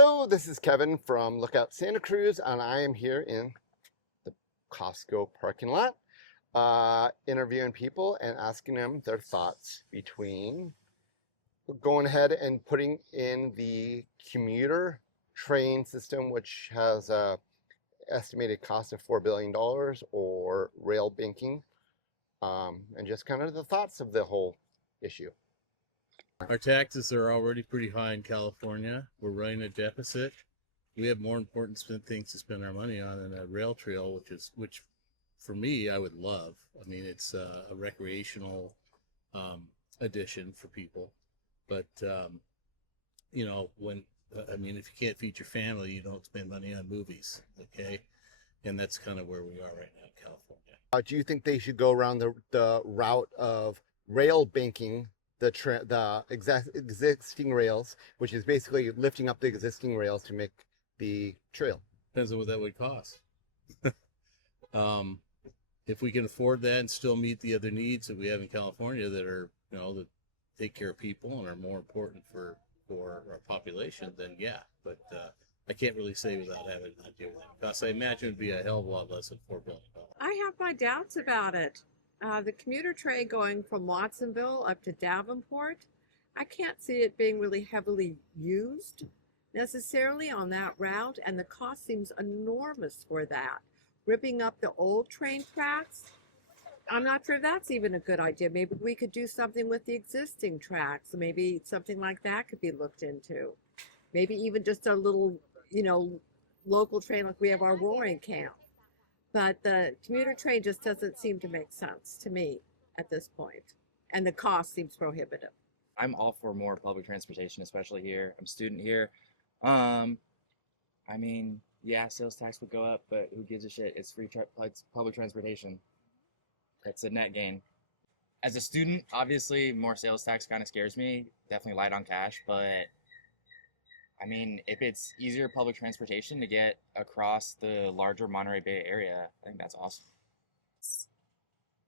Hello, this is Kevin from Lookout Santa Cruz, and I am here in the Costco parking lot, interviewing people and asking them their thoughts between going ahead and putting in the commuter train system, which has a estimated cost of $4 billion, or rail banking, and just kind of the thoughts of the whole issue. Our taxes are already pretty high in California. We're running a deficit. We have more important things to spend our money on than a rail trail, which for me, I would love. I mean, it's a recreational addition for people. But, if you can't feed your family, you don't spend money on movies, okay? And that's kind of where we are right now in California. Do you think they should go around the route of rail banking the existing rails, which is basically lifting up the existing rails to make the trail? Depends on what that would cost. If we can afford that and still meet the other needs that we have in California that are, that take care of people and are more important for our population, then yeah. But I can't really say without having an idea what that costs. I imagine it'd be a hell of a lot less than $4 billion. I have my doubts about it. The commuter train going from Watsonville up to Davenport, I can't see it being really heavily used necessarily on that route, and the cost seems enormous for that. Ripping up the old train tracks, I'm not sure that's even a good idea. Maybe we could do something with the existing tracks. Maybe something like that could be looked into. Maybe even just a little, local train like we have our Roaring camp. But the commuter train just doesn't seem to make sense to me at this point. And the cost seems prohibitive. I'm all for more public transportation, especially here. I'm a student here. Yeah, sales tax would go up, but who gives a shit? It's free public transportation. It's a net gain. As a student, obviously, more sales tax kind of scares me. Definitely light on cash, but if it's easier public transportation to get across the larger Monterey Bay area, I think that's awesome.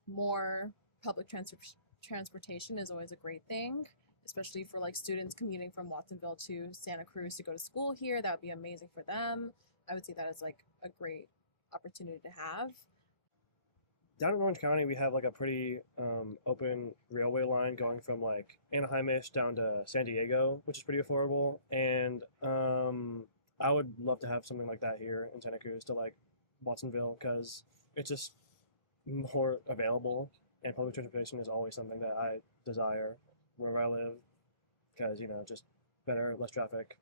More public transportation is always a great thing, especially for students commuting from Watsonville to Santa Cruz to go to school here. That would be amazing for them. I would see that as a great opportunity to have. Down in Orange County, we have a pretty open railway line going from Anaheim-ish down to San Diego, which is pretty affordable. And I would love to have something like that here in Santa Cruz to Watsonville, because it's just more available, and public transportation is always something that I desire wherever I live, because just better, less traffic.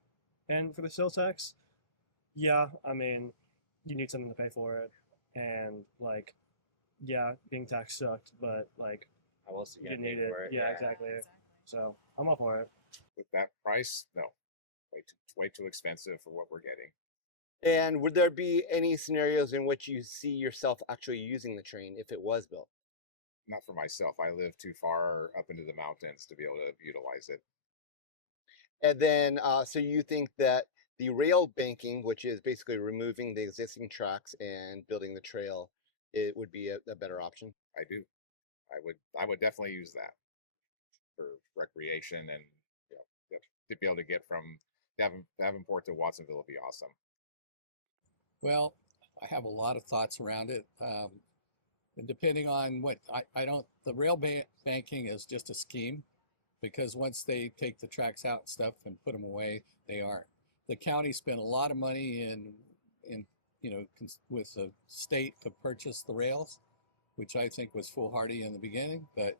And for the sales tax, yeah, you need something to pay for it, and yeah, being taxed sucked, but How else you didn't need it. Yeah, exactly. So I'm all for it. With that price, no, way too expensive for what we're getting. And would there be any scenarios in which you see yourself actually using the train if it was built? Not for myself. I live too far up into the mountains to be able to utilize it. And then, so you think that the rail banking, which is basically removing the existing tracks and building the trail, it would be a better option? I do. I would definitely use that for recreation, and to be able to get from Davenport to Watsonville would be awesome. Well, I have a lot of thoughts around it. And depending on what, the rail banking is just a scheme, because once they take the tracks out and stuff and put them away, they aren't. The county spent a lot of money with the state to purchase the rails, which I think was foolhardy in the beginning, but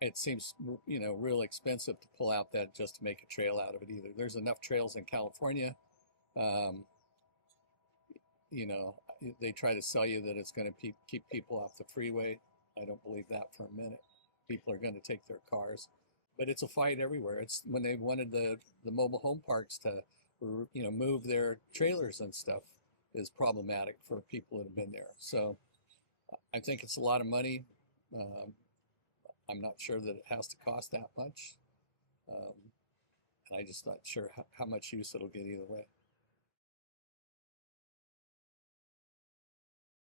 it seems, real expensive to pull out that just to make a trail out of it either. There's enough trails in California. They try to sell you that it's going to keep people off the freeway. I don't believe that for a minute. People are going to take their cars, but it's a fight everywhere. It's when they wanted the mobile home parks to, move their trailers and stuff is problematic for people that have been there. So I think it's a lot of money. I'm not sure that it has to cost that much. And I'm just not sure how much use it'll get either way.